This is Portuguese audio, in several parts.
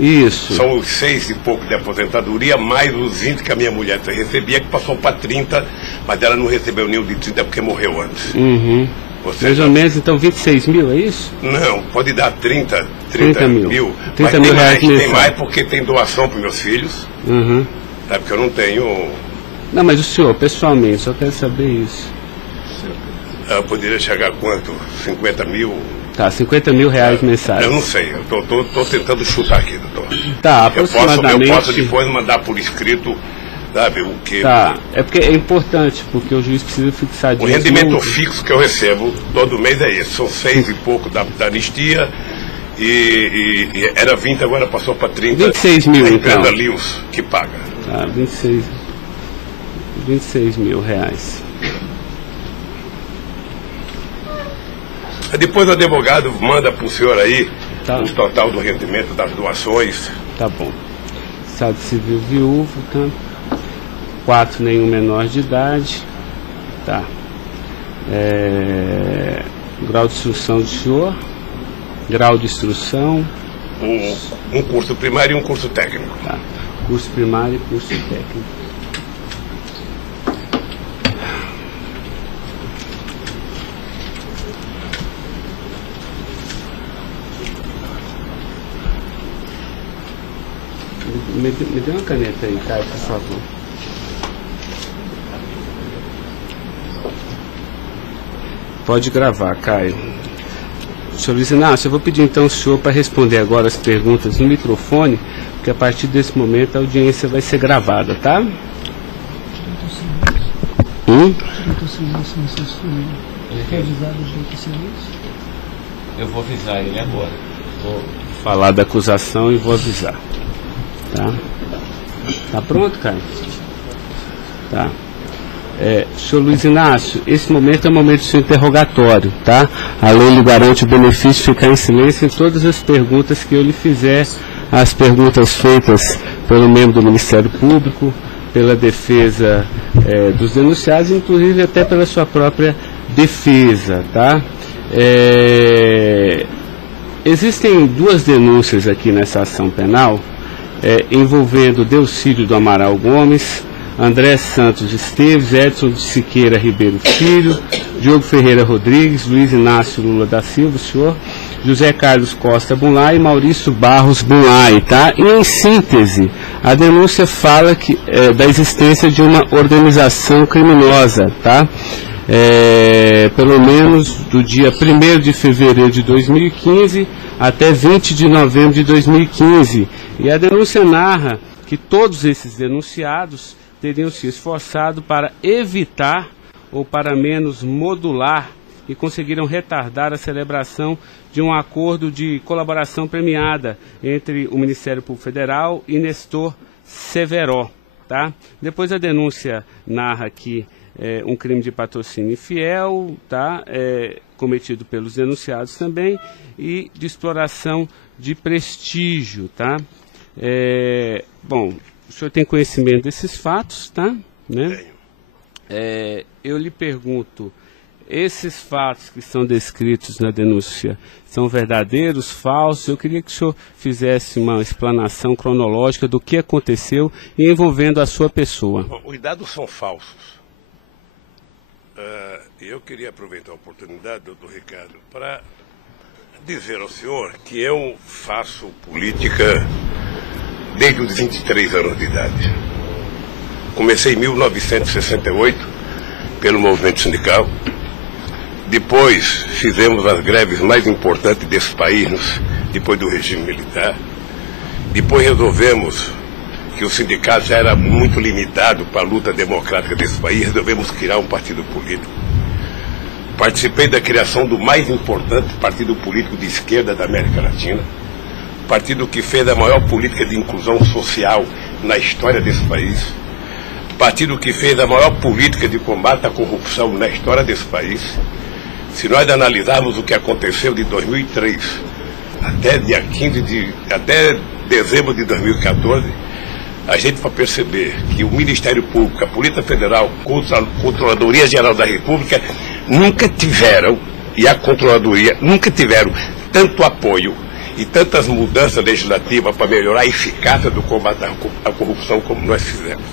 Isso. São os 6 e pouco de aposentadoria, mais os 20 que a minha mulher recebia, que passou para 30, mas ela não recebeu nenhum de 30 porque morreu antes. Uhum. Mais ou menos, então, 26 mil, é isso? Não, pode dar 30 mil. 30 mil reais mensal. Tem mais porque tem doação para meus filhos. Uhum. É porque eu não tenho... Não, mas o senhor, pessoalmente, só quero saber isso. Eu poderia chegar a quanto? 50 mil? Tá, 50 mil reais mensais. Eu não sei, eu tô tentando chutar aqui, doutor. Tá, aproximadamente... Eu posso depois mandar por escrito, sabe, o que... Tá, é porque é importante, porque o juiz precisa fixar disso. O rendimento fixo que eu recebo todo mês é esse, são 6 e pouco da anistia, e era 20, agora passou para 30. 26 mil, então. A Lewis que paga. Tá, 26 mil reais. Depois o advogado manda para o senhor aí o total do rendimento das doações. Tá bom. Estado civil viúvo, tá? 4, nenhum menor de idade. Tá. Grau de instrução do senhor. Grau de instrução. Um curso primário e um curso técnico. Tá. Curso primário e curso técnico. Me dê uma caneta aí, Caio, por favor. Pode gravar, Caio. Senhor Luiz Inácio, eu vou pedir então ao senhor para responder agora as perguntas no microfone, porque a partir desse momento a audiência vai ser gravada, tá? Eu vou avisar ele agora. Vou falar da acusação e vou avisar. Tá pronto, Caio? Tá. Senhor Luiz Inácio, esse momento é o momento do seu interrogatório, tá? A lei lhe garante o benefício de ficar em silêncio em todas as perguntas que eu lhe fizer, as perguntas feitas pelo membro do Ministério Público, pela defesa dos denunciados, inclusive até pela sua própria defesa, tá? Existem 2 denúncias aqui nessa ação penal, envolvendo Delcídio do Amaral Gomes, André Santos Esteves, Edson de Siqueira Ribeiro Filho, Diogo Ferreira Rodrigues, Luiz Inácio Lula da Silva, o senhor, José Carlos Costa Bunlai e Maurício Barros Bunlai, tá? E em síntese, a denúncia fala da existência de uma organização criminosa, tá? Pelo menos do dia 1º de fevereiro de 2015 até 20 de novembro de 2015. E a denúncia narra que todos esses denunciados teriam se esforçado para evitar ou para menos modular e conseguiram retardar a celebração de um acordo de colaboração premiada entre o Ministério Público Federal e Nestor Severo, tá? Depois a denúncia narra que um crime de patrocínio infiel, tá? Cometido pelos denunciados também, e de exploração de prestígio, tá? Bom, o senhor tem conhecimento desses fatos, tá? Né? Eu lhe pergunto, esses fatos que são descritos na denúncia são verdadeiros, falsos? Eu queria que o senhor fizesse uma explanação cronológica do que aconteceu envolvendo a sua pessoa. Bom, os dados são falsos. Eu queria aproveitar a oportunidade, doutor Ricardo, para dizer ao senhor que eu faço política desde os 23 anos de idade. Comecei em 1968 pelo movimento sindical. Depois fizemos as greves mais importantes desse país, depois do regime militar. Depois resolvemos que o sindicato já era muito limitado para a luta democrática desse país, resolvemos criar um partido político. Participei da criação do mais importante partido político de esquerda da América Latina, partido que fez a maior política de inclusão social na história desse país, partido que fez a maior política de combate à corrupção na história desse país. Se nós analisarmos o que aconteceu de 2003 até dezembro de 2014, a gente vai perceber que o Ministério Público, a Polícia Federal, a Controladoria Geral da República nunca tiveram, e a Controladoria nunca tiveram tanto apoio e tantas mudanças legislativas para melhorar a eficácia do combate à corrupção como nós fizemos.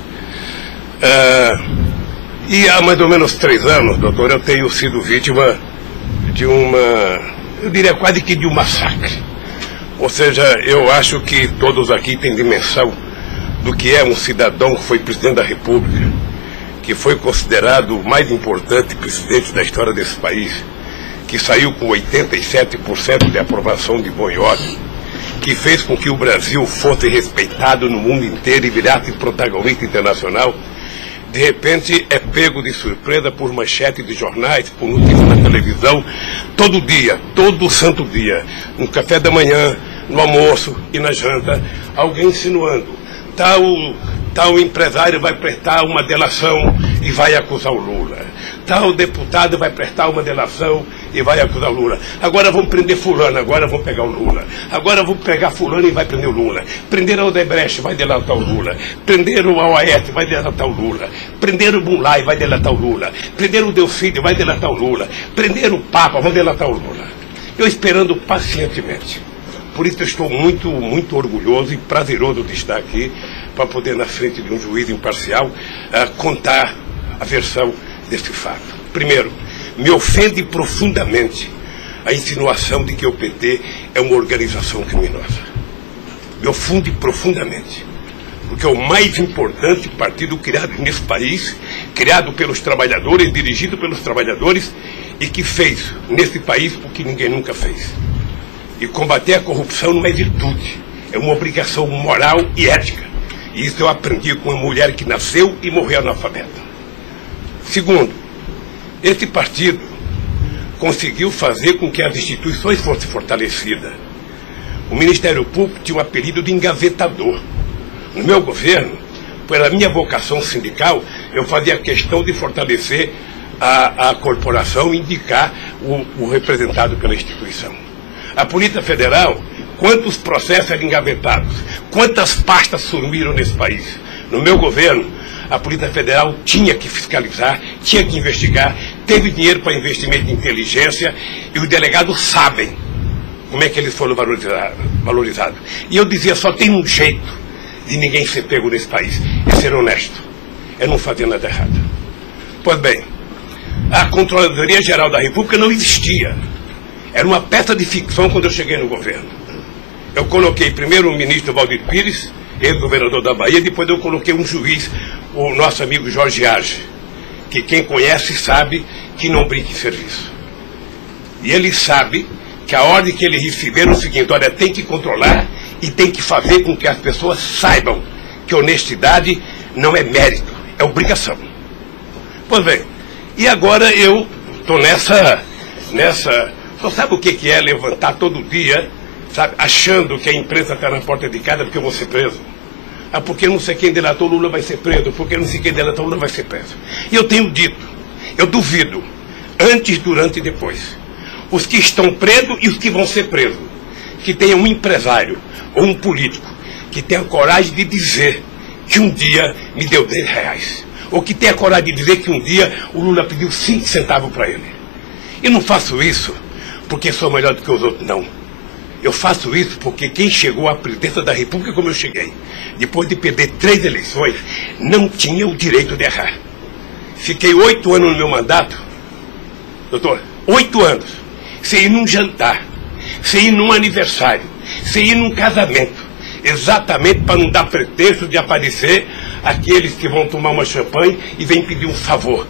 E há mais ou menos 3 anos, doutor, eu tenho sido vítima de eu diria quase que de um massacre. Ou seja, eu acho que todos aqui têm dimensão do que é um cidadão que foi presidente da República, que foi considerado o mais importante presidente da história desse país, que saiu com 87% de aprovação de bom e ódio, que fez com que o Brasil fosse respeitado no mundo inteiro e virasse protagonista internacional. De repente é pego de surpresa por manchete de jornais, por notícias na televisão, todo dia, todo santo dia, no café da manhã, no almoço e na janta, alguém insinuando, tal empresário vai prestar uma delação e vai acusar o Lula. Tal deputado vai prestar uma delação e vai acusar o Lula. Agora vão prender fulano, agora vão pegar o Lula. Agora vão pegar fulano e vai prender o Lula. Prenderam o Odebrecht, vai delatar o Lula. Prenderam o Aoeste, vai delatar o Lula. Prenderam o Bunlai, vai delatar o Lula. Prenderam o Delcídio, vai delatar o Lula. Prenderam o Papa, vai delatar o Lula. Eu esperando pacientemente. Por isso eu estou muito, muito orgulhoso e prazeroso de estar aqui para poder, na frente de um juiz imparcial, contar a versão desse fato. Primeiro, me ofende profundamente a insinuação de que o PT é uma organização criminosa. Me ofende profundamente, porque é o mais importante partido criado nesse país, criado pelos trabalhadores, dirigido pelos trabalhadores, e que fez nesse país o que ninguém nunca fez. E combater a corrupção não é virtude, é uma obrigação moral e ética. E isso eu aprendi com uma mulher que nasceu e morreu analfabeta. Segundo, esse partido conseguiu fazer com que as instituições fossem fortalecidas. O Ministério Público tinha um apelido de engavetador. No meu governo, pela minha vocação sindical, eu fazia questão de fortalecer a corporação e indicar o representado pela instituição. A Polícia Federal, quantos processos eram engavetados, quantas pastas sumiram nesse país. No meu governo, a Polícia Federal tinha que fiscalizar, tinha que investigar, teve dinheiro para investimento em inteligência e os delegados sabem como é que eles foram valorizados. E eu dizia, só tem um jeito de ninguém ser pego nesse país, é ser honesto, é não fazer nada errado. Pois bem, a Controladoria Geral da República não existia. Era uma peça de ficção quando eu cheguei no governo. Eu coloquei primeiro o ministro Valdir Pires, ex-governador da Bahia, depois eu coloquei um juiz, o nosso amigo Jorge Arge, que quem conhece sabe que não brinca em serviço. E ele sabe que a ordem que ele recebeu é o seguinte, olha, tem que controlar e tem que fazer com que as pessoas saibam que honestidade não é mérito, é obrigação. Pois bem, e agora eu estou nessa... Só sabe o que é levantar todo dia, sabe, achando que a imprensa está na porta de casa porque eu vou ser preso? Ah, porque não sei quem delatou Lula vai ser preso, porque não sei quem delatou Lula vai ser preso. E eu tenho dito, eu duvido, antes, durante e depois, os que estão presos e os que vão ser presos, que tenham um empresário ou um político que tenha coragem de dizer que um dia me deu R$10, ou que tenha coragem de dizer que um dia o Lula pediu 5 centavos para ele. E não faço isso porque sou melhor do que os outros, não. Eu faço isso porque quem chegou à presidência da República como eu cheguei, depois de perder 3 eleições, não tinha o direito de errar. Fiquei 8 anos no meu mandato, doutor, 8 anos, sem ir num jantar, sem ir num aniversário, sem ir num casamento, exatamente para não dar pretexto de aparecer aqueles que vão tomar uma champanhe e vêm pedir um favor.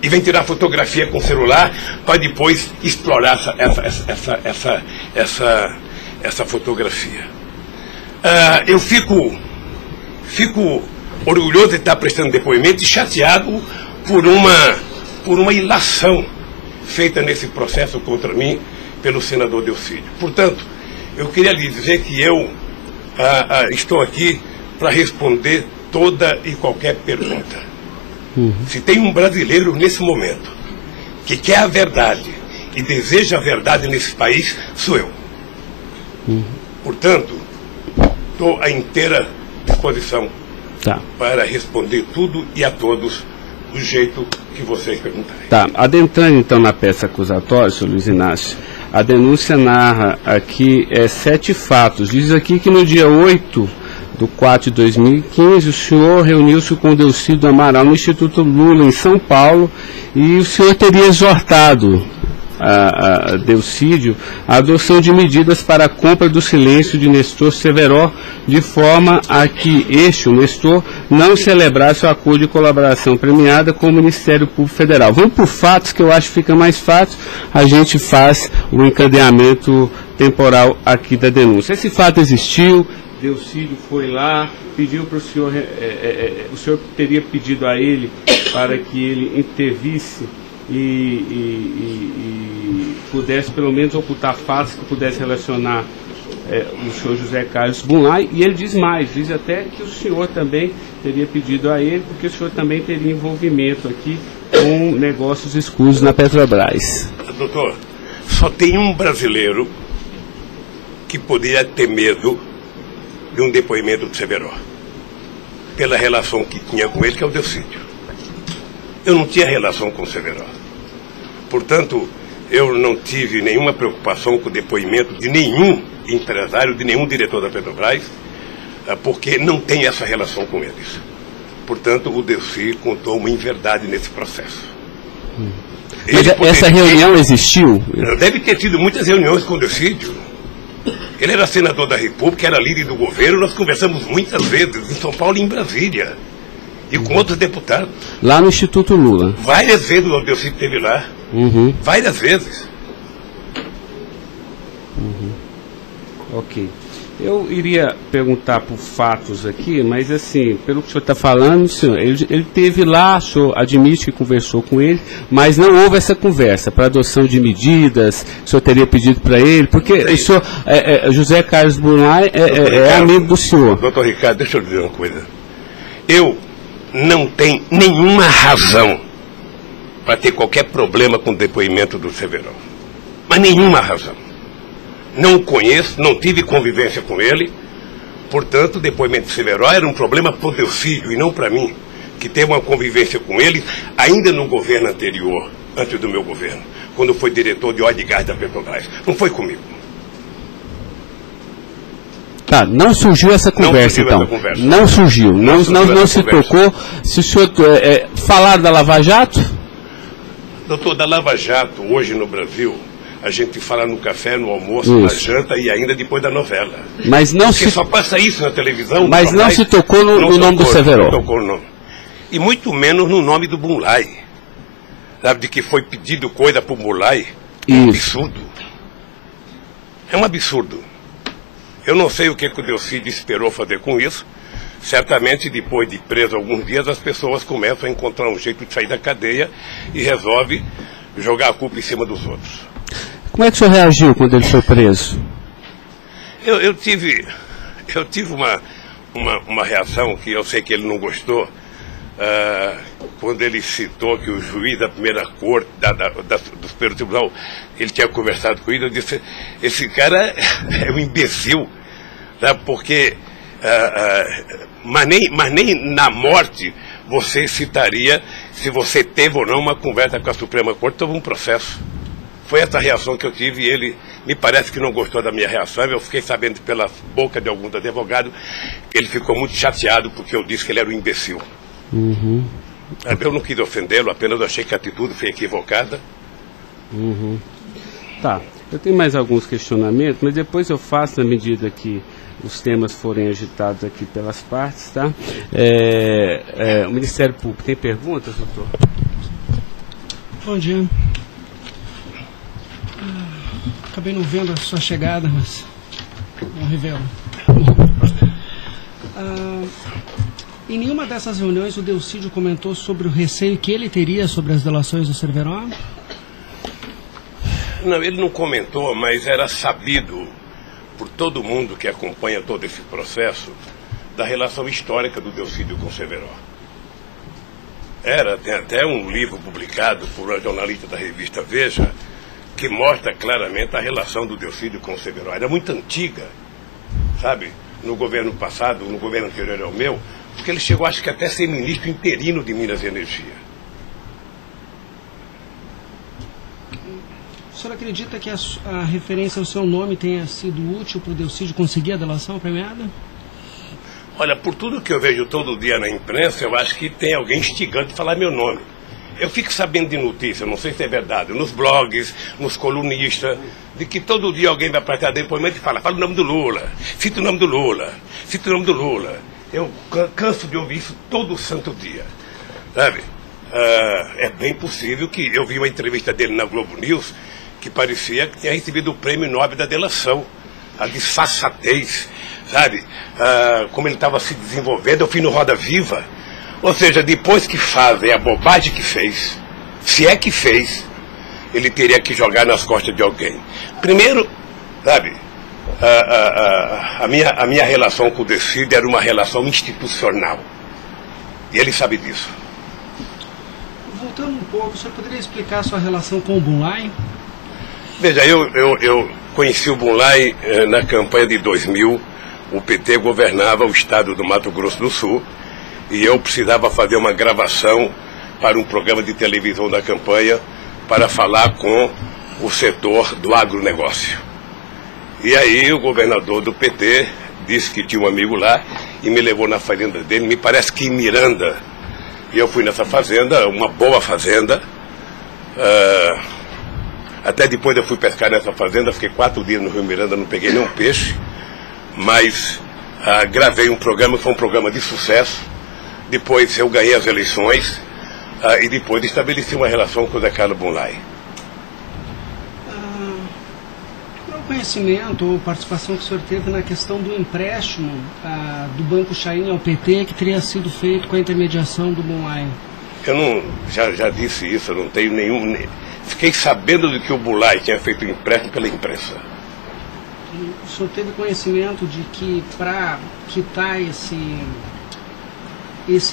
E vem tirar fotografia com o celular para depois explorar essa fotografia. Eu fico orgulhoso de estar prestando depoimento e chateado por uma ilação feita nesse processo contra mim pelo senador Delcídio. Portanto, eu queria lhe dizer que eu estou aqui para responder toda e qualquer pergunta. Se tem um brasileiro nesse momento que quer a verdade e deseja a verdade nesse país, sou eu. Portanto, estou à inteira disposição para responder tudo e a todos do jeito que vocês perguntarem. Tá, adentrando então na peça acusatória, senhor Luiz Inácio, A denúncia narra aqui 7 fatos. Diz aqui que no dia 8/4/2015, o senhor reuniu-se com o Delcídio Amaral no Instituto Lula, em São Paulo, e o senhor teria exortado a Delcídio a adoção de medidas para a compra do silêncio de Nestor Severo, de forma a que o Nestor, não celebrasse o acordo de colaboração premiada com o Ministério Público Federal. Vamos por fatos, que eu acho que fica mais fácil, a gente faz o encadeamento temporal aqui da denúncia. Esse fato existiu, Delcídio foi lá, pediu para o senhor, o senhor teria pedido a ele para que ele intervisse e pudesse pelo menos ocultar fatos que pudesse relacionar o senhor José Carlos Bunlai, e ele diz mais, diz até que o senhor também teria pedido a ele, porque o senhor também teria envolvimento aqui com negócios escusos na Petrobras. Doutor, só tem um brasileiro que poderia ter medo de um depoimento do Severo, pela relação que tinha com ele, que é o Delcídio. Eu não tinha relação com o Severo. Portanto, eu não tive nenhuma preocupação com o depoimento de nenhum empresário, de nenhum diretor da Petrobras, porque não tem essa relação com eles. Portanto, o Delcídio contou uma inverdade nesse processo. Mas essa reunião existiu? Deve ter tido muitas reuniões com o Delcídio. Ele era senador da República, era líder do governo, nós conversamos muitas vezes, em São Paulo e em Brasília. E com outros deputados. Lá no Instituto Lula? Várias vezes o Delcídio esteve lá. Várias vezes. Ok. Eu iria perguntar por fatos aqui, mas assim, pelo que o senhor está falando, senhor, ele teve lá, o senhor admite que conversou com ele, mas não houve essa conversa para adoção de medidas, o senhor teria pedido para ele, porque o senhor, José Carlos Bunlai é amigo do senhor. Doutor Ricardo, deixa eu dizer uma coisa. Eu não tenho nenhuma razão para ter qualquer problema com o depoimento do Severo. Mas nenhuma razão. Não o conheço, não tive convivência com ele. Portanto, o depoimento do Severo era um problema para o Delcídio e não para mim, que teve uma convivência com ele ainda no governo anterior, antes do meu governo, quando foi diretor de óleo e gás da Petrobras. Não foi comigo. Tá, não surgiu essa conversa, então. Não surgiu, não se tocou. Se o senhor falar da Lava Jato? Doutor, da Lava Jato, hoje no Brasil, a gente fala no café, no almoço, na janta e ainda depois da novela. Mas não porque só passa isso na televisão. Mas não se tocou no nome do Severo. Não tocou no nome. E muito menos no nome do Bunlai. Sabe, de que foi pedido coisa para o Bunlai. É um absurdo. É um absurdo. Eu não sei o que o Delcídio esperou fazer com isso. Certamente, depois de preso alguns dias, as pessoas começam a encontrar um jeito de sair da cadeia e resolve jogar a culpa em cima dos outros. Como é que o senhor reagiu quando ele foi preso? Eu tive uma reação que eu sei que ele não gostou, quando ele citou que o juiz da primeira corte, do Superior Tribunal, ele tinha conversado com ele. Eu disse, esse cara é um imbecil. Porque mas nem na morte você citaria se você teve ou não uma conversa com a Suprema Corte sobre um processo. Foi essa reação que eu tive e ele me parece que não gostou da minha reação. Eu fiquei sabendo pela boca de alguns advogados que ele ficou muito chateado porque eu disse que ele era um imbecil. Eu não quis ofendê-lo, apenas achei que a atitude foi equivocada. Tá, eu tenho mais alguns questionamentos, mas depois eu faço na medida que os temas forem agitados aqui pelas partes, tá? O Ministério Público tem perguntas, doutor? Bom dia. Acabei não vendo a sua chegada, mas não revelo. Em nenhuma dessas reuniões o Delcídio comentou sobre o receio que ele teria sobre as delações do Severo? Não, ele não comentou, mas era sabido por todo mundo que acompanha todo esse processo da relação histórica do Delcídio com o Severo. Tem até um livro publicado por uma jornalista da revista Veja que mostra claramente a relação do Delcídio com o Severo. Era muito antiga, sabe? No governo passado, no governo anterior ao meu, porque ele chegou, acho que até a ser ministro interino de Minas e Energia. O senhor acredita que a referência ao seu nome tenha sido útil para o Delcídio conseguir a delação premiada? Olha, por tudo que eu vejo todo dia na imprensa, eu acho que tem alguém instigando a falar meu nome. Eu fico sabendo de notícia, não sei se é verdade, nos blogs, nos colunistas, de que todo dia alguém vai para cá depoimento e fala o nome do Lula, cita o nome do Lula, cita o nome do Lula. Eu canso de ouvir isso todo santo dia, sabe? É bem possível que eu vi uma entrevista dele na Globo News que parecia que tinha recebido o prêmio Nobel da delação, a disfarçatez, sabe? Como ele estava se desenvolvendo, eu fui no Roda Viva. Ou seja, depois que fazem a bobagem que fez, se é que fez, ele teria que jogar nas costas de alguém. Primeiro, sabe, a minha relação com o Delcídio era uma relação institucional. E ele sabe disso. Voltando um pouco, o senhor poderia explicar a sua relação com o Bunlai? Veja, eu conheci o Bunlai na campanha de 2000. O PT governava o estado do Mato Grosso do Sul e eu precisava fazer uma gravação para um programa de televisão da campanha para falar com o setor do agronegócio. E aí o governador do PT disse que tinha um amigo lá e me levou na fazenda dele, me parece que em Miranda. E eu fui nessa fazenda, uma boa fazenda. Até depois eu fui pescar nessa fazenda, fiquei 4 dias no Rio Miranda, não peguei nenhum peixe. Mas gravei um programa, foi um programa de sucesso. Depois eu ganhei as eleições e depois estabeleci uma relação com o Zé Carlos Bunlai. Qual o conhecimento ou participação que o senhor teve na questão do empréstimo do Banco Chain ao PT que teria sido feito com a intermediação do Bunlai? Eu não, já disse isso, eu não tenho nenhum... Fiquei sabendo de que o Bunlai tinha feito um empréstimo pela imprensa. O senhor teve conhecimento de que para quitar esse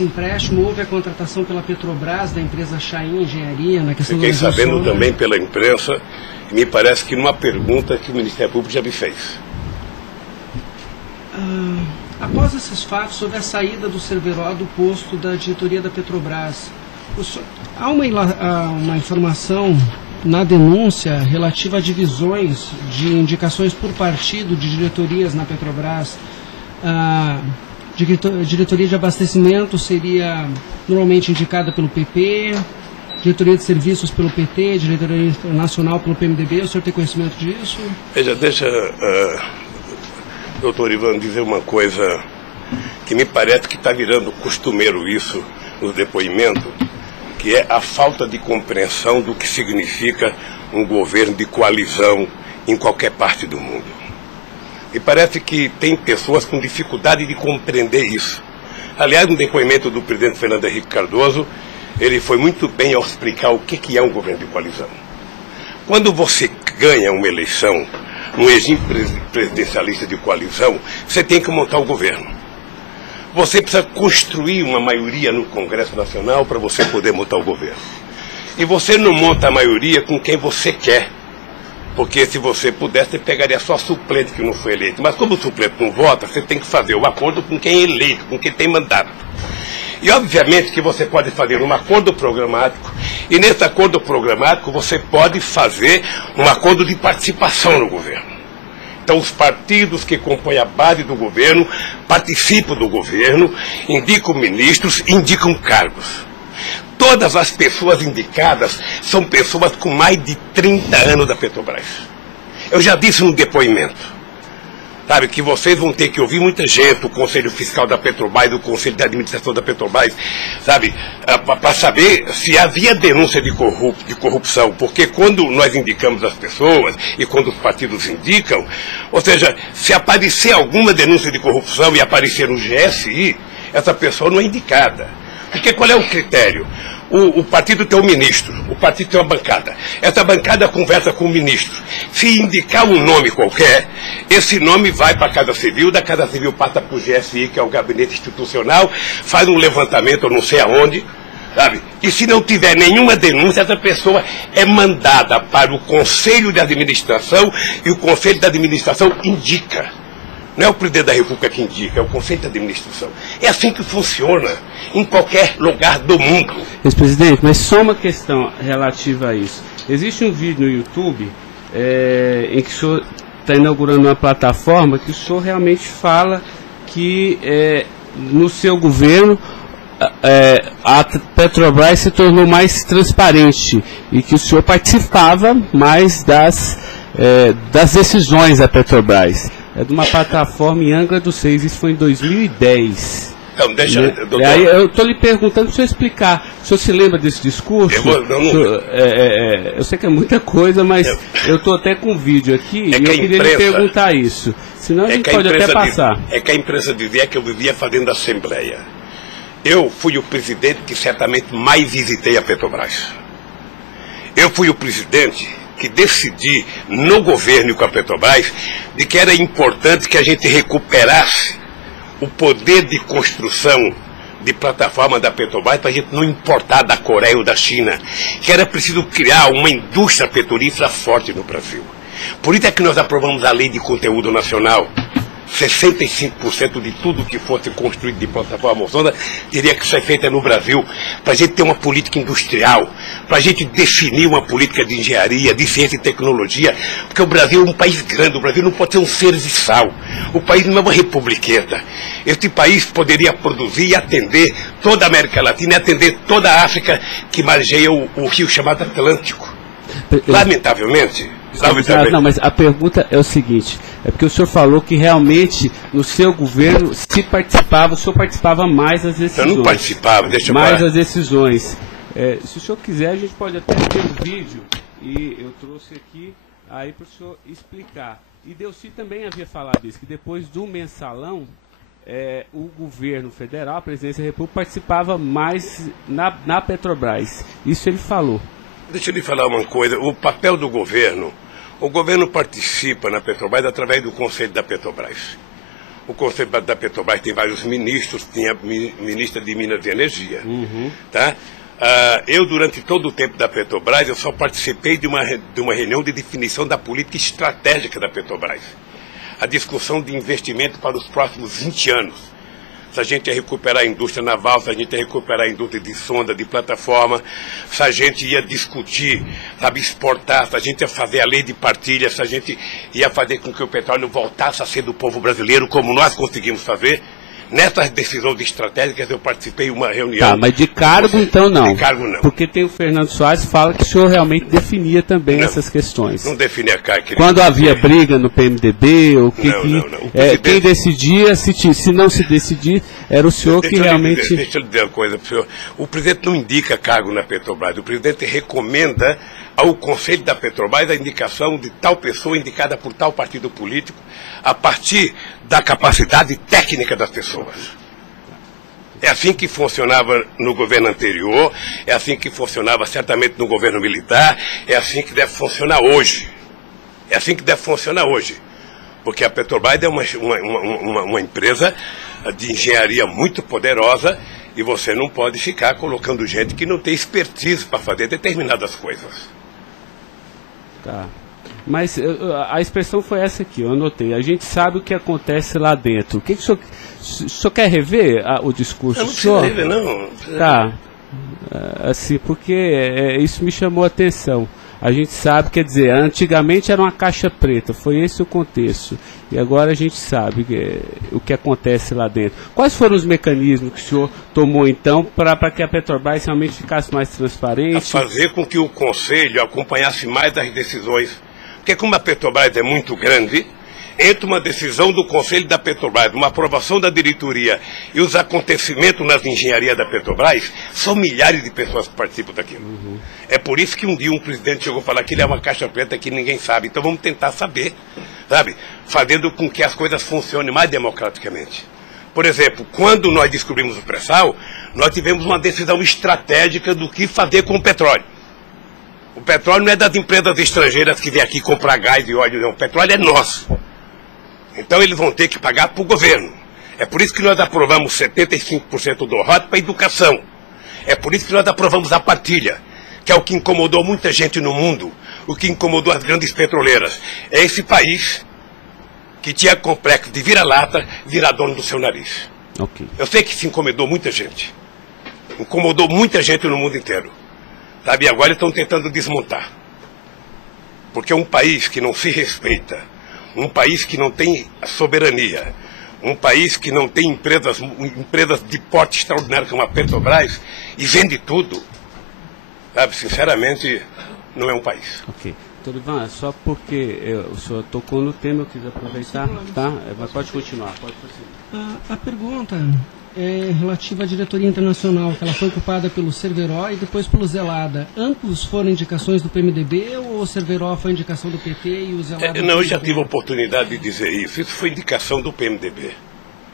empréstimo houve a contratação pela Petrobras da empresa Chain Engenharia na questão Fiquei da sabendo também pela imprensa e me parece que numa pergunta que o Ministério Público já me fez. Após esses fatos, sobre a saída do Cerveró do posto da diretoria da Petrobras, há uma informação na denúncia relativa a divisões de indicações por partido de diretorias na Petrobras. A diretoria de abastecimento seria normalmente indicada pelo PP, diretoria de serviços pelo PT, diretoria nacional pelo PMDB. O senhor tem conhecimento disso? Veja, deixa, doutor Ivan, dizer uma coisa que me parece que está virando costumeiro isso no depoimento, que é a falta de compreensão do que significa um governo de coalizão em qualquer parte do mundo. E parece que tem pessoas com dificuldade de compreender isso. Aliás, no depoimento do presidente Fernando Henrique Cardoso, ele foi muito bem ao explicar o que é um governo de coalizão. Quando você ganha uma eleição, um regime presidencialista de coalizão, você tem que montar o governo. Você precisa construir uma maioria no Congresso Nacional para você poder montar o governo. E você não monta a maioria com quem você quer. Porque se você pudesse, você pegaria só suplente que não foi eleito. Mas como o suplente não vota, você tem que fazer o acordo com quem é eleito, com quem tem mandato. E obviamente que você pode fazer um acordo programático, e nesse acordo programático você pode fazer um acordo de participação no governo. Então, os partidos que compõem a base do governo participam do governo, indicam ministros, indicam cargos. Todas as pessoas indicadas são pessoas com mais de 30 anos da Petrobras. Eu já disse no depoimento, sabe, que vocês vão ter que ouvir muita gente, o Conselho Fiscal da Petrobras, o Conselho de Administração da Petrobras, sabe, para saber se havia denúncia de corrupção, porque quando nós indicamos as pessoas e quando os partidos indicam, ou seja, se aparecer alguma denúncia de corrupção e aparecer no GSI, essa pessoa não é indicada. Porque qual é o critério? O partido tem um ministro, o partido tem uma bancada. Essa bancada conversa com o ministro. Se indicar um nome qualquer, esse nome vai para a Casa Civil, da Casa Civil passa para o GSI, que é o Gabinete Institucional, faz um levantamento, eu não sei aonde, sabe? E se não tiver nenhuma denúncia, essa pessoa é mandada para o Conselho de Administração e o Conselho de Administração indica. Não é o presidente da República que indica, é o Conselho de Administração. É assim que funciona em qualquer lugar do mundo. Ex-presidente, mas só uma questão relativa a isso. Existe um vídeo no YouTube em que o senhor está inaugurando uma plataforma que o senhor realmente fala que no seu governo a Petrobras se tornou mais transparente e que o senhor participava mais das decisões da Petrobras. É de uma plataforma em Angra dos Reis, isso foi em 2010. Então, deixa, doutor. Aí eu estou lhe perguntando para o senhor explicar. O senhor se lembra desse discurso? Eu sei que é muita coisa, mas eu estou até com um vídeo aqui e eu queria lhe perguntar isso. Senão a gente pode até passar. É que a imprensa dizia que eu vivia fazendo assembleia. Eu fui o presidente que certamente mais visitei a Petrobras. Eu fui o presidente que decidi no governo e com a Petrobras de que era importante que a gente recuperasse o poder de construção de plataforma da Petrobras para a gente não importar da Coreia ou da China, que era preciso criar uma indústria petrolífera forte no Brasil. Por isso é que nós aprovamos a Lei de Conteúdo Nacional. 65% de tudo que fosse construído de plataforma ozônica teria que ser feita no Brasil, para a gente ter uma política industrial, para a gente definir uma política de engenharia, de ciência e tecnologia, porque o Brasil é um país grande, o Brasil não pode ser um serviçal, o país não é uma republiqueta. Este país poderia produzir e atender toda a América Latina e atender toda a África que margeia o rio chamado Atlântico. Lamentavelmente. Não, mas a pergunta é o seguinte, é porque o senhor falou que realmente no seu governo o senhor participava mais das decisões. Eu não participava, deixa eu mais falar. as decisões. Se o senhor quiser, a gente pode até ter um vídeo, e eu trouxe aqui aí para o senhor explicar. E Delcy também havia falado isso, que depois do mensalão, o governo federal, a presidência da República, participava mais na Petrobras. Isso ele falou. Deixa eu lhe falar uma coisa, o papel do governo, o governo participa na Petrobras através do Conselho da Petrobras. O Conselho da Petrobras tem vários ministros, tinha a ministra de Minas e Energia. Tá? Eu, durante todo o tempo da Petrobras, eu só participei de uma reunião de definição da política estratégica da Petrobras. A discussão de investimento para os próximos 20 anos. Se a gente ia recuperar a indústria naval, se a gente ia recuperar a indústria de sonda, de plataforma, se a gente ia discutir, sabe, exportar, se a gente ia fazer a lei de partilha, se a gente ia fazer com que o petróleo voltasse a ser do povo brasileiro, como nós conseguimos fazer. Nessas decisões estratégicas eu participei de uma reunião. Tá, mas de cargo então não. De cargo não. Porque tem o Fernando Soares que fala que o senhor realmente definia também essas questões. Não definia cargo. Quando havia briga no PMDB, ou não. Quem decidia, se não se decidir, era o senhor que realmente... Deixa eu lhe dizer uma coisa para o senhor. O presidente não indica cargo na Petrobras. O presidente recomenda ao Conselho da Petrobras a indicação de tal pessoa indicada por tal partido político a partir da capacidade técnica das pessoas. É assim que funcionava no governo anterior, é assim que funcionava certamente no governo militar, é assim que deve funcionar hoje. É assim que deve funcionar hoje. Porque a Petrobras é uma empresa de engenharia muito poderosa e você não pode ficar colocando gente que não tem expertise para fazer determinadas coisas. Tá. Mas a expressão foi essa aqui, eu anotei. A gente sabe o que acontece lá dentro. O que o senhor quer rever o discurso? Eu não preciso rever, não. Tá. Assim, porque isso me chamou a atenção. A gente sabe, quer dizer, antigamente era uma caixa preta, foi esse o contexto. E agora a gente sabe o que acontece lá dentro. Quais foram os mecanismos que o senhor tomou, então, para que a Petrobras realmente ficasse mais transparente? A fazer com que o Conselho acompanhasse mais as decisões. Porque como a Petrobras é muito grande, entre uma decisão do Conselho da Petrobras, uma aprovação da diretoria e os acontecimentos nas engenharias da Petrobras, são milhares de pessoas que participam daquilo. É por isso que um dia um presidente chegou a falar que ele é uma caixa preta que ninguém sabe. Então vamos tentar saber, sabe? Fazendo com que as coisas funcionem mais democraticamente. Por exemplo, quando nós descobrimos o pré-sal, nós tivemos uma decisão estratégica do que fazer com o petróleo. O petróleo não é das empresas estrangeiras que vêm aqui comprar gás e óleo, não. O petróleo é nosso. Então eles vão ter que pagar para o governo. É por isso que nós aprovamos 75% do ROT para a educação. É por isso que nós aprovamos a partilha, que é o que incomodou muita gente no mundo, o que incomodou as grandes petroleiras. É esse país que tinha complexo de vira-lata, virar dono do seu nariz. Okay. Eu sei que isso incomodou muita gente. Incomodou muita gente no mundo inteiro. Sabe, e agora eles estão tentando desmontar. Porque um país que não se respeita, um país que não tem soberania, um país que não tem empresas de porte extraordinário como a Petrobras e vende tudo, sabe, sinceramente, não é um país. Ok. Doutor Ivan, só porque o senhor tocou no tema, eu quis aproveitar, tá? Mas pode continuar, pode prosseguir. A pergunta é relativa à diretoria internacional, que ela foi ocupada pelo Cerveró e depois pelo Zelada. Ambos foram indicações do PMDB ou o Cerveró foi indicação do PT e o Zelada... Não, eu já tive a oportunidade de dizer isso. Isso foi indicação do PMDB.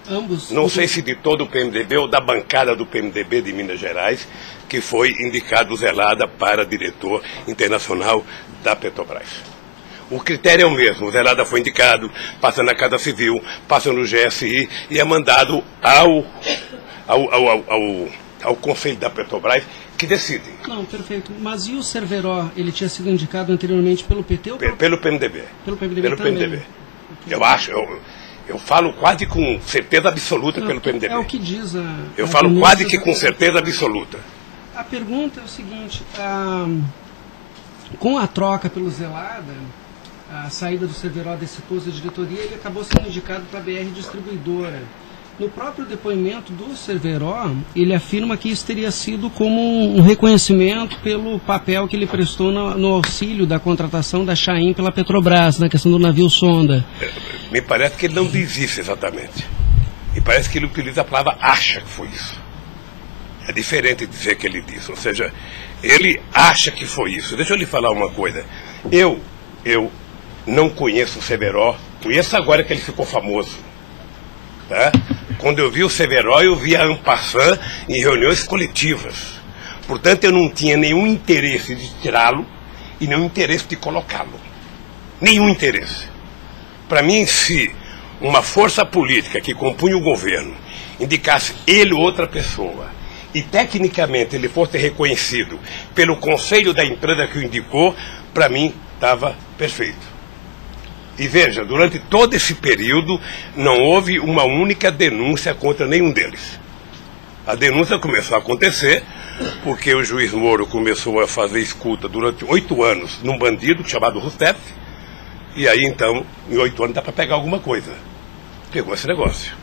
Ambos? Não sei se de todo o PMDB ou da bancada do PMDB de Minas Gerais, que foi indicado o Zelada para diretor internacional da Petrobras. O critério é o mesmo. O Zelada foi indicado, passa na Casa Civil, passa no GSI e é mandado ao Conselho da Petrobras, que decide. Não, perfeito. Mas e o Cerveró? Ele tinha sido indicado anteriormente pelo PT ou pelo PMDB? Pelo PMDB pelo também. PMDB. Eu acho, eu falo quase com certeza absoluta pelo PMDB. É o que diz a... Eu falo quase que com certeza absoluta. A pergunta é o seguinte, com a troca pelo Zelada, a saída do Cerveró desse posto de diretoria, ele acabou sendo indicado para a BR Distribuidora. No próprio depoimento do Cerveró, ele afirma que isso teria sido como um reconhecimento pelo papel que ele prestou no auxílio da contratação da Chaim pela Petrobras, na questão do navio sonda. Me parece que ele não diz isso exatamente. Me parece que ele utiliza a palavra acha que foi isso. É diferente de dizer que ele disse. Ou seja, ele acha que foi isso. Deixa eu lhe falar uma coisa. Eu não conheço o Cerveró. Conheço agora que ele ficou famoso. Tá? Quando eu vi o Cerveró, eu vi a en passant em reuniões coletivas. Portanto, eu não tinha nenhum interesse de tirá-lo e nenhum interesse de colocá-lo. Nenhum interesse. Para mim, se uma força política que compunha o governo indicasse ele ou outra pessoa e tecnicamente ele fosse reconhecido pelo conselho da empresa que o indicou, para mim estava perfeito. E veja, durante todo esse período não houve uma única denúncia contra nenhum deles. A denúncia começou a acontecer porque o juiz Moro começou a fazer escuta durante 8 anos num bandido chamado Rousseff, e aí então, em 8 anos dá para pegar alguma coisa. Pegou esse negócio.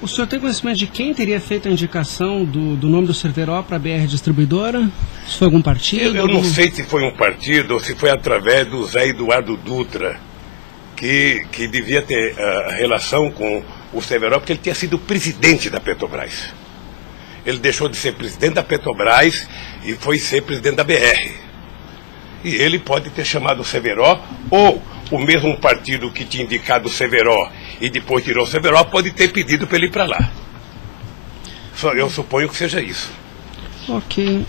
O senhor tem conhecimento de quem teria feito a indicação do nome do Cerveró para a BR Distribuidora? Se foi algum partido? Eu não sei se foi um partido ou se foi através do Zé Eduardo Dutra, que devia ter relação com o Cerveró, porque ele tinha sido presidente da Petrobras. Ele deixou de ser presidente da Petrobras e foi ser presidente da BR. E ele pode ter chamado o Cerveró, ou o mesmo partido que tinha indicado o Cerveró e depois tirou o Cerveró pode ter pedido para ele ir para lá. Eu suponho que seja isso. Ok.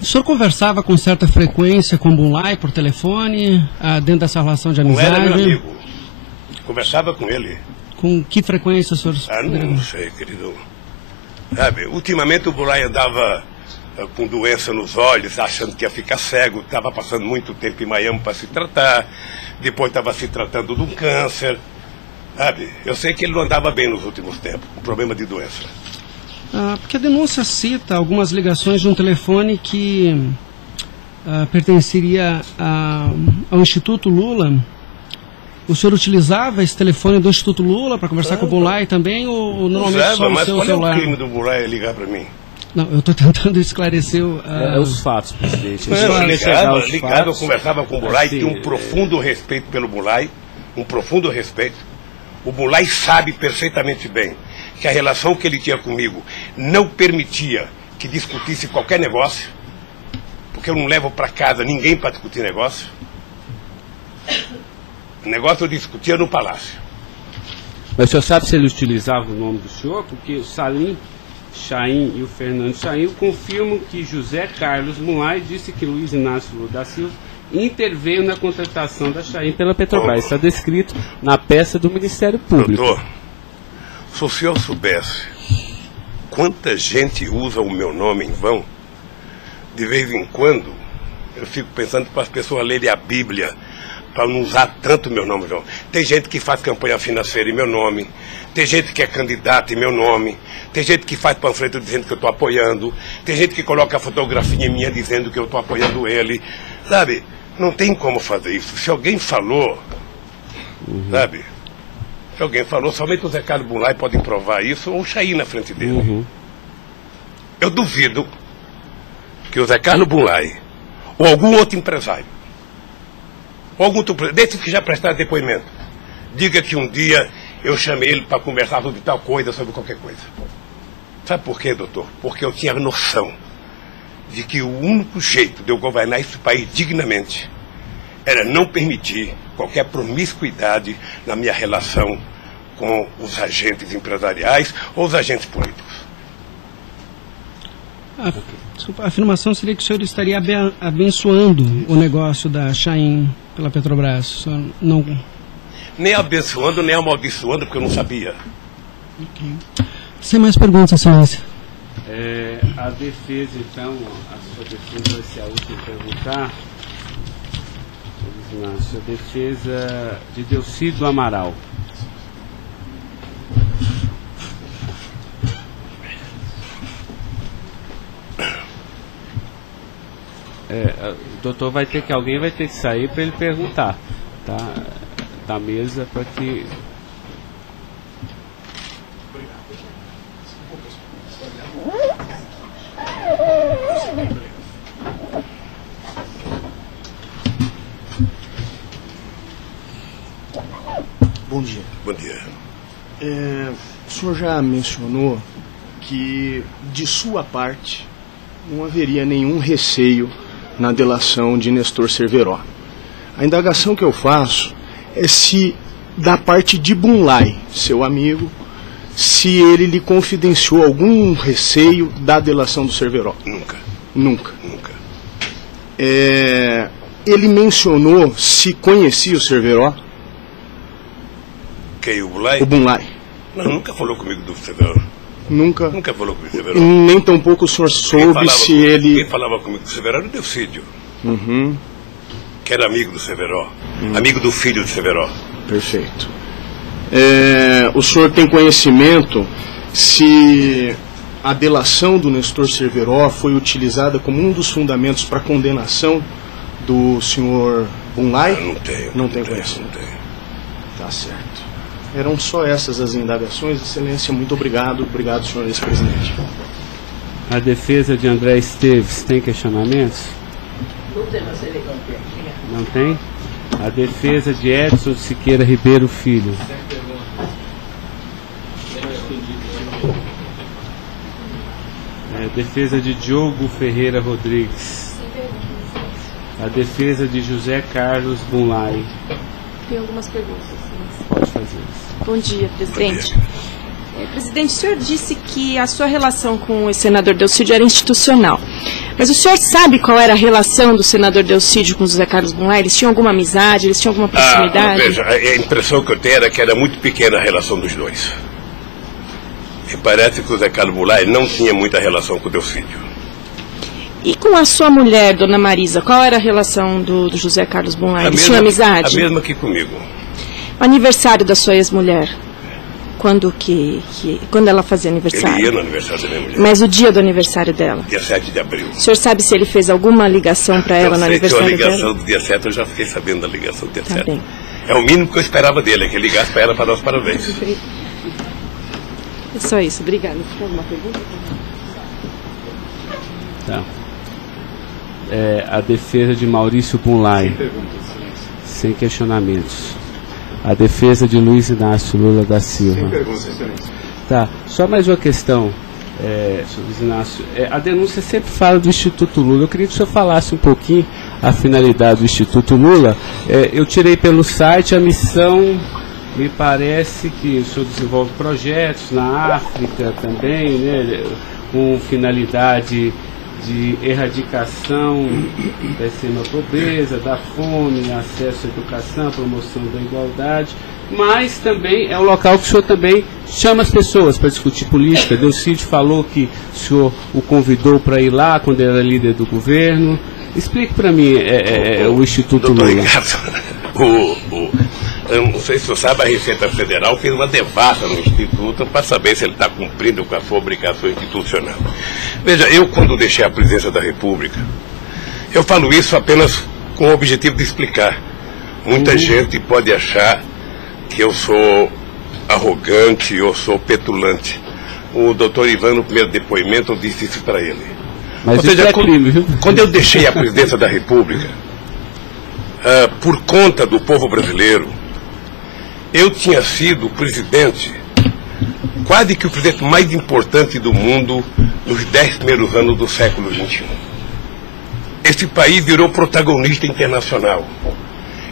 O senhor conversava com certa frequência com o Bunlai por telefone, dentro dessa relação de amizade? Não era meu amigo. Conversava com ele. Com que frequência o senhor... Não sei, querido. Sabe, ultimamente o Bunlai andava com doença nos olhos, achando que ia ficar cego, estava passando muito tempo em Miami para se tratar, depois estava se tratando de um câncer. Sabe, eu sei que ele não andava bem nos últimos tempos, com problema de doença. Porque a denúncia cita algumas ligações de um telefone que pertenceria ao Instituto Lula. O senhor utilizava esse telefone do Instituto Lula para conversar com o Bunlai também, ou normalmente só no seu celular? Mas qual é o crime do Bunlai ligar para mim? Não, eu estou tentando esclarecer os fatos, presidente. Ligava, eu conversava com o Bunlai, tinha um profundo respeito pelo Bunlai, um profundo respeito. O Bunlai sabe perfeitamente bem que a relação que ele tinha comigo não permitia que discutisse qualquer negócio, porque eu não levo para casa ninguém para discutir negócio. O negócio eu discutia no palácio. Mas o senhor sabe se ele utilizava o nome do senhor? Porque o Salim Chaim e o Fernando Chaim confirmam que José Carlos Bunlai disse que Luiz Inácio Lula da Silva interveio na contratação da Chaim pela Petrobras. Está descrito na peça do Ministério Público. Doutor, se o senhor soubesse quanta gente usa o meu nome em vão, de vez em quando eu fico pensando para as pessoas lerem a Bíblia, para não usar tanto meu nome, João. Tem gente que faz campanha financeira em meu nome, tem gente que é candidato em meu nome, tem gente que faz panfleto dizendo que eu estou apoiando, tem gente que coloca a fotografia minha dizendo que eu estou apoiando ele, sabe? Não tem como fazer isso. Se alguém falou, sabe? Se alguém falou, somente o Zé Carlos Bunlai pode provar isso, ou o Chaí na frente dele. Eu duvido que o Zé Carlos Bunlai, ou algum outro empresário, ou algum outro, desses que já prestaram depoimento, diga que um dia eu chamei ele para conversar sobre tal coisa, sobre qualquer coisa. Sabe por quê, doutor? Porque eu tinha noção de que o único jeito de eu governar esse país dignamente era não permitir qualquer promiscuidade na minha relação com os agentes empresariais ou os agentes políticos. A afirmação seria que o senhor estaria abençoando o negócio da Chaim pela Petrobras. O senhor não... Nem abençoando, nem amaldiçoando, porque eu não sabia. Sem mais perguntas, excelência. A defesa, então, a sua defesa vai ser a última a perguntar. A sua defesa de Delcídio Amaral. O doutor vai ter que, alguém vai ter que sair para ele perguntar, tá? Da mesa para que... Bom dia. Bom dia. O senhor já mencionou que, de sua parte, não haveria nenhum receio na delação de Nestor Cerveró. A indagação que eu faço é se, da parte de Bunlai, seu amigo, se ele lhe confidenciou algum receio da delação do Cerveró. Nunca. Nunca. Nunca. Ele mencionou se conhecia o Cerveró? Quem, o Bunlai? O Bunlai. Não, nunca falou comigo do Cerveró. Nunca? Nunca falou comigo do Cerveró. Nem tampouco o senhor soube se ele... Quem falava comigo do Cerveró era o Delcídio. Que era amigo do Cerveró. Amigo do filho do Cerveró. Perfeito. O senhor tem conhecimento se a delação do Nestor Cerveró foi utilizada como um dos fundamentos para a condenação do senhor Bunlai? Não tenho. Não tem conhecimento. Não tenho. Tá certo. Eram só essas as indagações. Excelência, muito obrigado. Obrigado, senhor ex-presidente. A defesa de André Esteves tem questionamentos? Não tem? A defesa de Edson Siqueira Ribeiro Filho. A defesa de Diogo Ferreira Rodrigues. A defesa de José Carlos Bunlai. Tem algumas perguntas. Pode fazer. Bom dia, presidente. Presidente, o senhor disse que a sua relação com o senador Delcídio era institucional. Mas o senhor sabe qual era a relação do senador Delcídio com o José Carlos Bunlai? Eles tinham alguma amizade? Eles tinham alguma proximidade? Veja, a impressão que eu tenho era que era muito pequena a relação dos dois. E parece que o José Carlos Bunlai não tinha muita relação com o Delcídio. E com a sua mulher, dona Marisa, qual era a relação do José Carlos Bunlai? Eles tinham amizade? A mesma que comigo. O aniversário da sua ex-mulher? Quando ela fazia aniversário? Ele ia no aniversário da minha mulher. Mas o dia do aniversário dela? Dia 7 de abril. O senhor sabe se ele fez alguma ligação para ela no aniversário dela? A ligação do dia 7, eu já fiquei sabendo da ligação do dia 7. Bem. É o mínimo que eu esperava dele, é que ele ligasse para ela para dar os parabéns. É só isso, obrigada. Tem alguma pergunta? Tá. A defesa de Maurício Bunlai. Sem questionamentos. A defesa de Luiz Inácio Lula da Silva. Sem perguntas, excelência. Tá, só mais uma questão, senhor Luiz Inácio. A denúncia sempre fala do Instituto Lula. Eu queria que o senhor falasse um pouquinho a finalidade do Instituto Lula. Eu tirei pelo site a missão, me parece que o senhor desenvolve projetos na África também, né, com finalidade de erradicação da extrema pobreza, da fome, acesso à educação, promoção da igualdade, mas também é um local que o senhor também chama as pessoas para discutir política. Delcídio falou que o senhor o convidou para ir lá quando ele era líder do governo. Explique para mim o Instituto Doutor Lula. Ricardo, eu não sei se você sabe, a Receita Federal fez uma devassa no Instituto para saber se ele está cumprindo com a sua obrigação institucional. Veja, eu quando deixei a presidência da República, eu falo isso apenas com o objetivo de explicar. Muita gente pode achar que eu sou arrogante, eu sou petulante. O doutor Ivan, no primeiro depoimento, eu disse isso para ele. Mas ou seja, é crime, viu? quando eu deixei a presidência da República, por conta do povo brasileiro, eu tinha sido presidente, quase que o presidente mais importante do mundo nos 10 primeiros anos do século XXI. Este país virou protagonista internacional.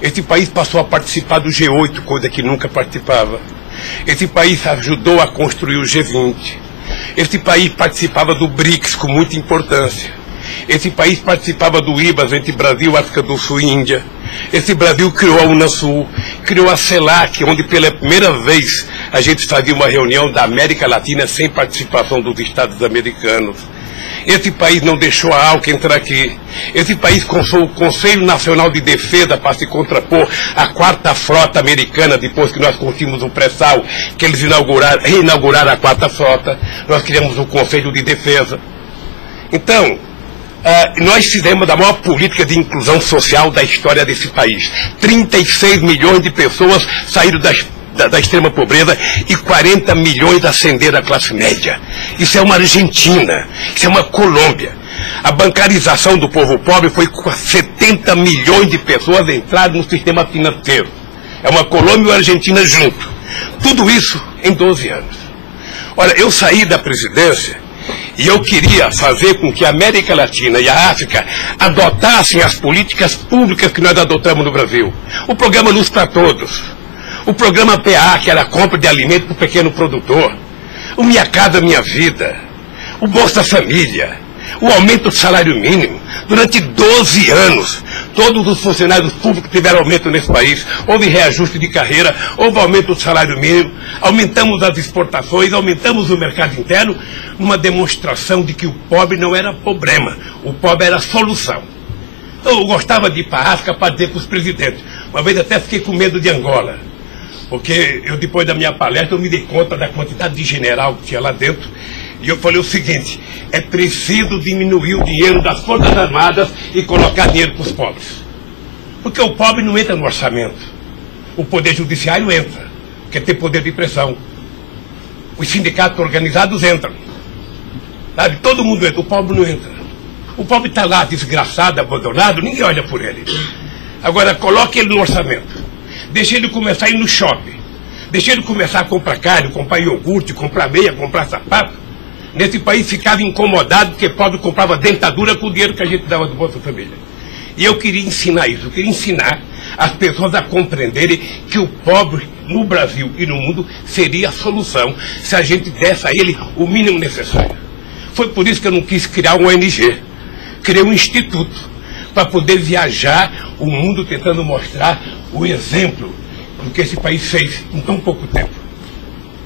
Este país passou a participar do G8, coisa que nunca participava. Este país ajudou a construir o G20. Este país participava do BRICS com muita importância. Este país participava do IBAS entre Brasil, África do Sul e Índia. Esse Brasil criou a Unasul, criou a CELAC, onde pela primeira vez a gente fazia uma reunião da América Latina sem participação dos Estados americanos. Esse país não deixou a ALCA entrar aqui. Esse país consultou o Conselho Nacional de Defesa para se contrapor à 4ª Frota Americana, depois que nós conseguimos o pré-sal, que eles reinauguraram a 4ª Frota. Nós criamos o Conselho de Defesa. Então, nós fizemos a maior política de inclusão social da história desse país. 36 milhões de pessoas saíram da extrema pobreza e 40 milhões ascenderam à classe média. Isso é uma Argentina, isso é uma Colômbia. A bancarização do povo pobre foi com 70 milhões de pessoas entraram no sistema financeiro. É uma Colômbia e uma Argentina junto. Tudo isso em 12 anos. Olha, eu saí da presidência e eu queria fazer com que a América Latina e a África adotassem as políticas públicas que nós adotamos no Brasil. O programa Luz para Todos. O programa PA, que era a compra de alimento para o pequeno produtor. O Minha Casa Minha Vida. O Bolsa Família. O aumento do salário mínimo. Durante 12 anos, todos os funcionários públicos tiveram aumento nesse país. Houve reajuste de carreira, houve aumento do salário mínimo. Aumentamos as exportações, aumentamos o mercado interno, numa demonstração de que o pobre não era problema. O pobre era a solução. Eu gostava de ir para a África para dizer para os presidentes. Uma vez até fiquei com medo de Angola. Porque eu, depois da minha palestra, eu me dei conta da quantidade de general que tinha lá dentro. E eu falei o seguinte, é preciso diminuir o dinheiro das Forças Armadas e colocar dinheiro para os pobres. Porque o pobre não entra no orçamento. O Poder Judiciário entra, quer ter poder de pressão. Os sindicatos organizados entram. Sabe? Todo mundo entra, o pobre não entra. O pobre está lá, desgraçado, abandonado, ninguém olha por ele. Agora, coloque ele no orçamento. Deixa ele começar a ir no shopping. Deixa ele começar a comprar carne, comprar iogurte, comprar meia, comprar sapato. Nesse país ficava incomodado porque pobre comprava dentadura com o dinheiro que a gente dava do Bolsa Família. E eu queria ensinar isso, eu queria ensinar as pessoas a compreenderem que o pobre no Brasil e no mundo seria a solução se a gente desse a ele o mínimo necessário. Foi por isso que eu não quis criar uma ONG. Criei um instituto para poder viajar o mundo tentando mostrar o exemplo do que esse país fez em tão pouco tempo.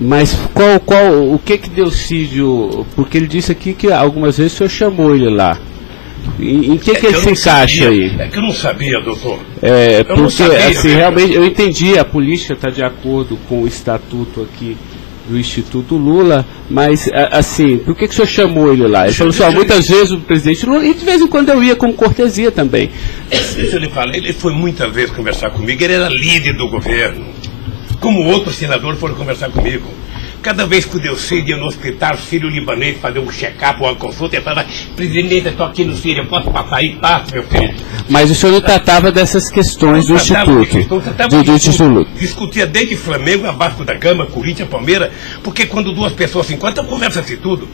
Mas o que Delcídio, porque ele disse aqui que algumas vezes o senhor chamou ele lá. Em que ele se encaixa aí? É que eu não sabia, doutor. Porque sabia, assim, realmente, eu entendi, a política está de acordo com o estatuto aqui do Instituto Lula, mas, assim, por que o senhor chamou ele lá? Ele falou assim, muitas vezes o presidente Lula, e de vez em quando eu ia com cortesia também. Deixa eu lhe falar, ele foi muitas vezes conversar comigo, ele era líder do governo. Como outros senadores foram conversar comigo. Cada vez que o Delcídio ia no hospital sírio-libanês fazer um check-up ou uma consulta, ele falava, presidente, eu estou aqui no Sírio, eu posso passar aí? Passo, meu filho. Mas o senhor não tratava dessas questões do Instituto? Discutia desde Flamengo, a Vasco da Gama, Corinthians, Palmeiras, porque quando duas pessoas se encontram, conversa-se tudo.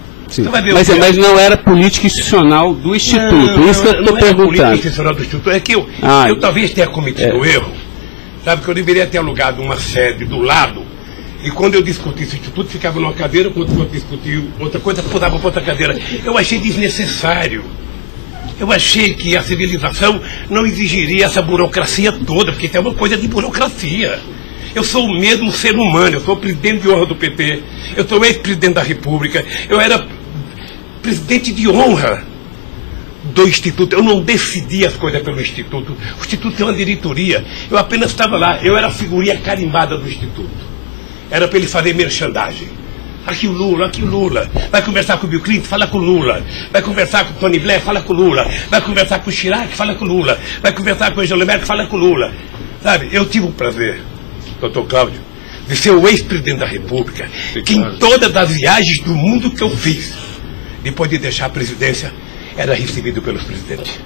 Mas não era política institucional do Instituto, isso que eu estou perguntando. Não era política institucional do Instituto, é que eu talvez tenha cometido o erro, sabe, que eu deveria ter alugado uma sede do lado. E quando eu discuti esse instituto, ficava numa cadeira, quando eu discutia outra coisa, mudava para outra cadeira. Eu achei desnecessário. Eu achei que a civilização não exigiria essa burocracia toda, porque isso é uma coisa de burocracia. Eu sou o mesmo ser humano, eu sou presidente de honra do PT, eu sou ex-presidente da República, eu era presidente de honra do Instituto. Eu não decidi as coisas pelo Instituto. O Instituto tem uma diretoria. Eu apenas estava lá, eu era a figurinha carimbada do Instituto. Era para ele fazer merchandising. Aqui o Lula. Vai conversar com o Bill Clinton, fala com o Lula. Vai conversar com o Tony Blair, fala com o Lula. Vai conversar com o Chirac, fala com o Lula. Vai conversar com o Angela Merkel, fala com o Lula. Sabe, eu tive o prazer, doutor Cláudio, de ser o ex-presidente da República, que em todas as viagens do mundo que eu fiz, depois de deixar a presidência, era recebido pelos presidentes.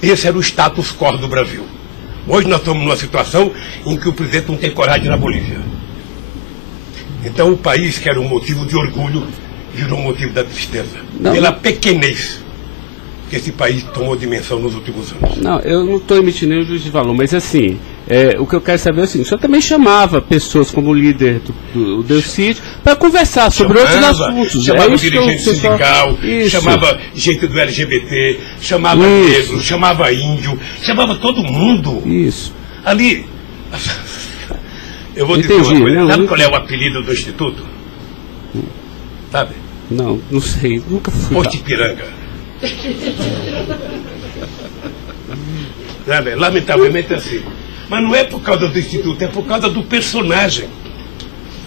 Esse era o status quo do Brasil. Hoje nós estamos numa situação em que o presidente não tem coragem de ir na Bolívia. Então o país, que era um motivo de orgulho, virou um motivo da tristeza. Pela pequenez que esse país tomou dimensão nos últimos anos. Não, eu não estou emitindo nenhum juízo de valor, mas assim, o que eu quero saber é o seguinte: o senhor também chamava pessoas como o líder do Delcídio para conversar sobre outros assuntos. Chamava dirigente sindical, chamava gente do LGBT, chamava negro, chamava índio, chamava todo mundo. Isso. Ali, eu vou dizer uma coisa, sabe qual é o apelido do Instituto? Sabe? Não sei, nunca fui. Posto Ipiranga. Sabe? Lamentavelmente é assim. Mas não é por causa do Instituto, é por causa do personagem.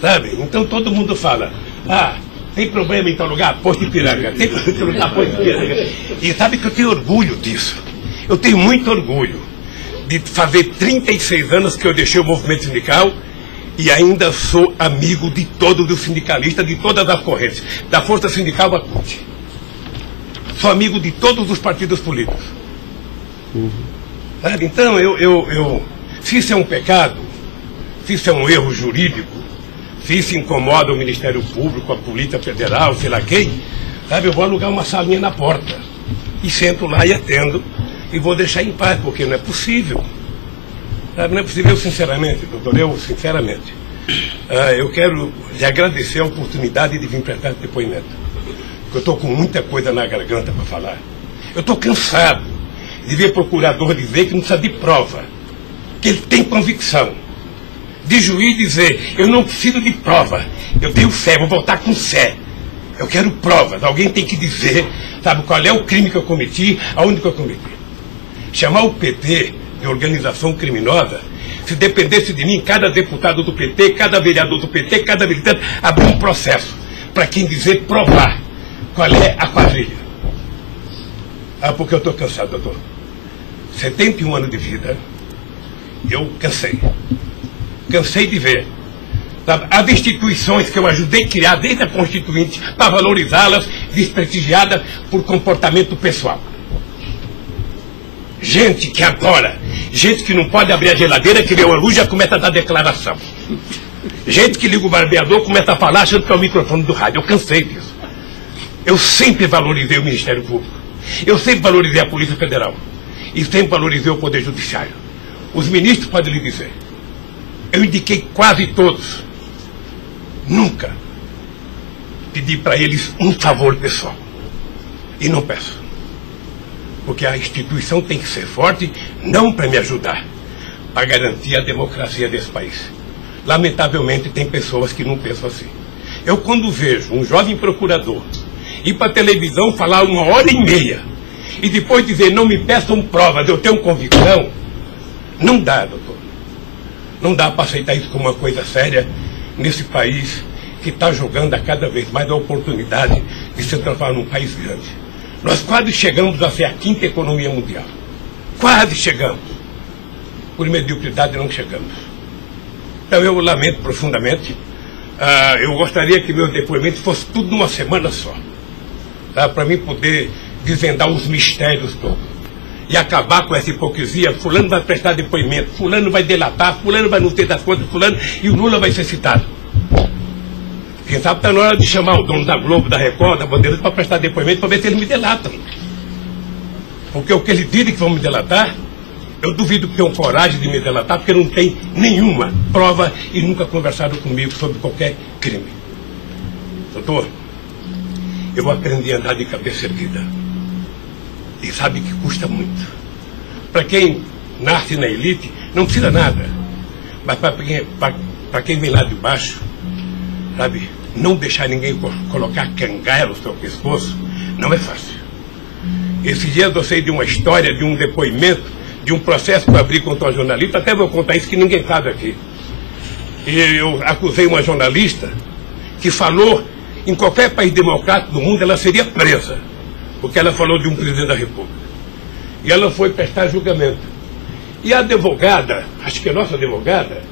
Sabe? Então todo mundo fala: tem problema em tal lugar? Posto Ipiranga. Tem problema em tal lugar? Posto Ipiranga. E sabe que eu tenho orgulho disso. Eu tenho muito orgulho de fazer 36 anos que eu deixei o movimento sindical e ainda sou amigo de todos os sindicalistas, de todas as correntes, da Força Sindical à CUT. Sou amigo de todos os partidos políticos. Sabe? Então, se isso é um pecado, se isso é um erro jurídico, se isso incomoda o Ministério Público, a Polícia Federal, sei lá quem, sabe, eu vou alugar uma salinha na porta e sento lá e atendo e vou deixar em paz, porque não é possível. Sabe? Não é possível, sinceramente, doutor, sinceramente, eu quero lhe agradecer a oportunidade de vir prestar esse depoimento. Eu estou com muita coisa na garganta para falar. Eu estou cansado de ver procurador dizer que não precisa de prova, que ele tem convicção. De juiz dizer: eu não preciso de prova, eu tenho fé, vou voltar com fé. Eu quero provas. Alguém tem que dizer, sabe, qual é o crime que eu cometi, aonde que eu cometi. Chamar o PT de organização criminosa, se dependesse de mim, cada deputado do PT, cada vereador do PT, cada militante, abrir um processo para quem dizer provar qual é a quadrilha. Porque eu estou cansado, doutor. 71 anos de vida, eu cansei. Cansei de ver, sabe, as instituições que eu ajudei a criar desde a Constituinte, para valorizá-las, desprestigiadas por comportamento pessoal. Gente que adora, gente que não pode abrir a geladeira, que vê uma luz e já começa a dar declaração. Gente que liga o barbeador, começa a falar achando que é o microfone do rádio. Eu cansei disso. Eu sempre valorizei o Ministério Público. Eu sempre valorizei a Polícia Federal. E sempre valorizei o Poder Judiciário. Os ministros podem lhe dizer. Eu indiquei quase todos. Nunca pedi para eles um favor pessoal. E não peço. Porque a instituição tem que ser forte, não para me ajudar, para garantir a democracia desse país. Lamentavelmente, tem pessoas que não pensam assim. Eu, quando vejo um jovem procurador ir para a televisão falar 1h30 e depois dizer: não me peçam provas, eu tenho convicção, não dá, doutor. Não dá para aceitar isso como uma coisa séria nesse país que está jogando a cada vez mais a oportunidade de se transformar num país grande. Nós quase chegamos a ser a 5ª economia mundial. Quase chegamos. Por mediocridade não chegamos. Então eu lamento profundamente. Eu gostaria que meu depoimento fosse tudo numa semana só. Para mim poder desvendar os mistérios todos. E acabar com essa hipocrisia. Fulano vai prestar depoimento, fulano vai delatar, fulano vai não ter das contas, fulano, e o Lula vai ser citado. Quem sabe está na hora de chamar o dono da Globo, da Record, da Bandeirantes para prestar depoimento para ver se eles me delatam. Porque o que eles dizem que vão me delatar, eu duvido que tenham coragem de me delatar, porque não tem nenhuma prova e nunca conversaram comigo sobre qualquer crime. Doutor, eu aprendi a andar de cabeça erguida. E sabe que custa muito. Para quem nasce na elite, não precisa nada. Mas para quem vem lá de baixo, sabe, não deixar ninguém colocar cangaia no seu pescoço, não é fácil. Esses dias eu sei de uma história, de um depoimento, de um processo que eu abri contra uma jornalista, até vou contar isso que ninguém sabe aqui. E eu acusei uma jornalista que falou, em qualquer país democrático do mundo, ela seria presa, porque ela falou de um presidente da República. E ela foi prestar julgamento. E a advogada, acho que a nossa advogada,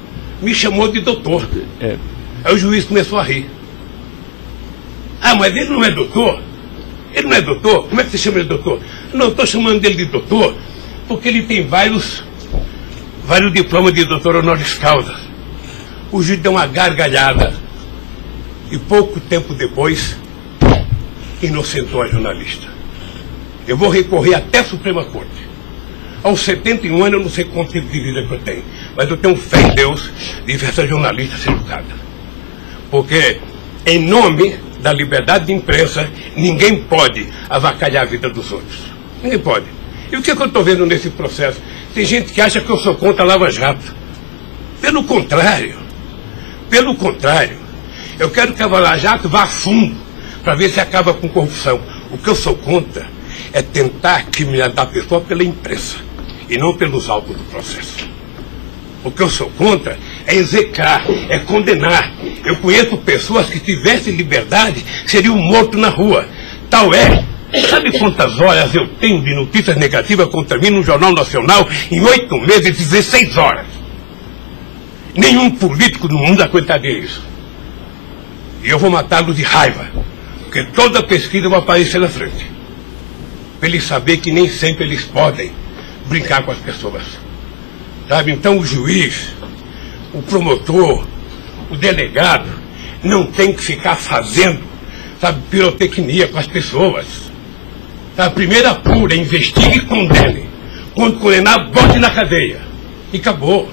me chamou de doutor. Aí o juiz começou a rir. Ah, mas ele não é doutor? Ele não é doutor? Como é que você chama ele de doutor? Não, estou chamando dele de doutor porque ele tem vários diplomas de doutor honoris causa. O juiz deu uma gargalhada e pouco tempo depois inocentou a jornalista. Eu vou recorrer até a Suprema Corte. Aos 71 anos eu não sei quanto tempo de vida que eu tenho, mas eu tenho fé em Deus de ver essa jornalista ser julgada. Porque, em nome da liberdade de imprensa, ninguém pode avacalhar a vida dos outros. Ninguém pode. E o que eu estou vendo nesse processo? Tem gente que acha que eu sou contra a Lava Jato. Pelo contrário. Pelo contrário. Eu quero que a Lava Jato vá a fundo para ver se acaba com corrupção. O que eu sou contra é tentar criminalizar a pessoa pela imprensa e não pelos autos do processo. O que eu sou contra é execrar, é condenar. Eu conheço pessoas que tivessem liberdade seriam mortos na rua. Tal é. Sabe quantas horas eu tenho de notícias negativas contra mim no Jornal Nacional em 8 meses, 16 horas? Nenhum político no mundo aguentaria isso. E eu vou matá-lo de raiva, porque toda pesquisa vai aparecer na frente. Para eles saberem que nem sempre eles podem brincar com as pessoas. Sabe? Então o juiz, o promotor, o delegado, não tem que ficar fazendo, sabe, pirotecnia com as pessoas. A primeira apura, investigue e condene. Quando condenar, bote na cadeia. E acabou.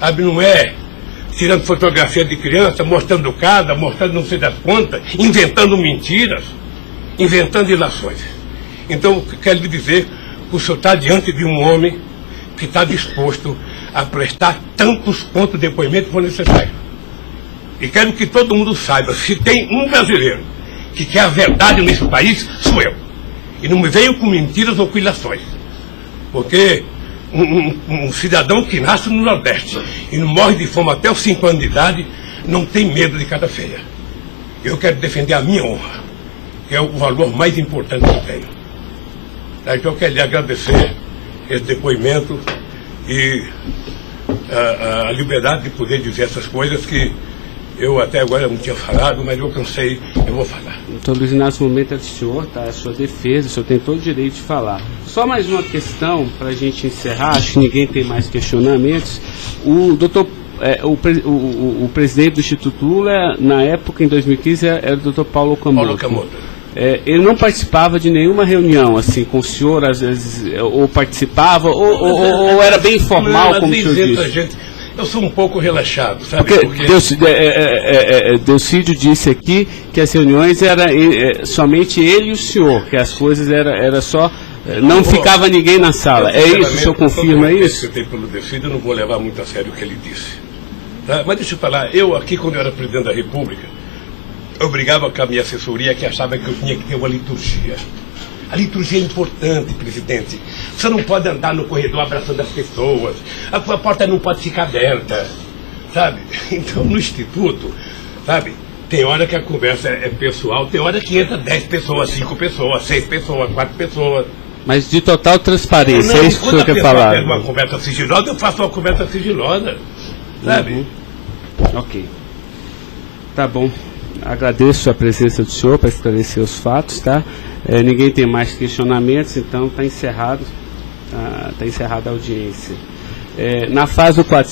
Sabe, não é tirando fotografia de criança, mostrando casa, mostrando não sei das quantas, inventando mentiras, inventando ilações. Então, quero lhe dizer que o senhor está diante de um homem que está disposto a prestar tantos quantos depoimentos for necessário. E quero que todo mundo saiba, se tem um brasileiro que quer a verdade nesse país, sou eu. E não me venham com mentiras ou com ilações. Porque um cidadão que nasce no Nordeste e não morre de fome até os 5 anos de idade, não tem medo de cara feia. Eu quero defender a minha honra, que é o valor mais importante que eu tenho. Então eu quero lhe agradecer esse depoimento e a liberdade de poder dizer essas coisas que eu até agora não tinha falado, mas eu cansei, eu vou falar. Doutor Luiz Inácio, o momento é do senhor, tá? É a sua defesa, o senhor tem todo o direito de falar. Só mais uma questão para a gente encerrar, acho que ninguém tem mais questionamentos. O presidente do Instituto Lula, na época, em 2015, era o doutor Paulo Okamoto. Ele não participava de nenhuma reunião, assim, com o senhor, às vezes, ou participava, ou era bem informal, como o senhor disse? Eu sou um pouco relaxado, sabe? Porque Delcídio disse aqui que as reuniões eram somente ele e o senhor, que as coisas era só... Não ficava ninguém na sala. É isso? O senhor confirma isso? Eu tenho pelo Delcídio, eu não vou levar muito a sério o que ele disse. Tá? Mas deixa eu falar, eu aqui, quando eu era presidente da República, eu brigava com a minha assessoria que achava que eu tinha que ter uma liturgia. A liturgia é importante, presidente. Você não pode andar no corredor abraçando as pessoas. A porta não pode ficar aberta, sabe? Então, no Instituto, sabe, tem hora que a conversa é pessoal, tem hora que entra 10 pessoas, 5 pessoas, 6 pessoas, 4 pessoas. Mas de total transparência, é isso que o senhor quer falar? Quando uma conversa sigilosa, eu faço uma conversa sigilosa, sabe? Ok. Tá bom. Agradeço a presença do senhor para esclarecer os fatos, tá? Ninguém tem mais questionamentos, então está encerrado a audiência. Na fase do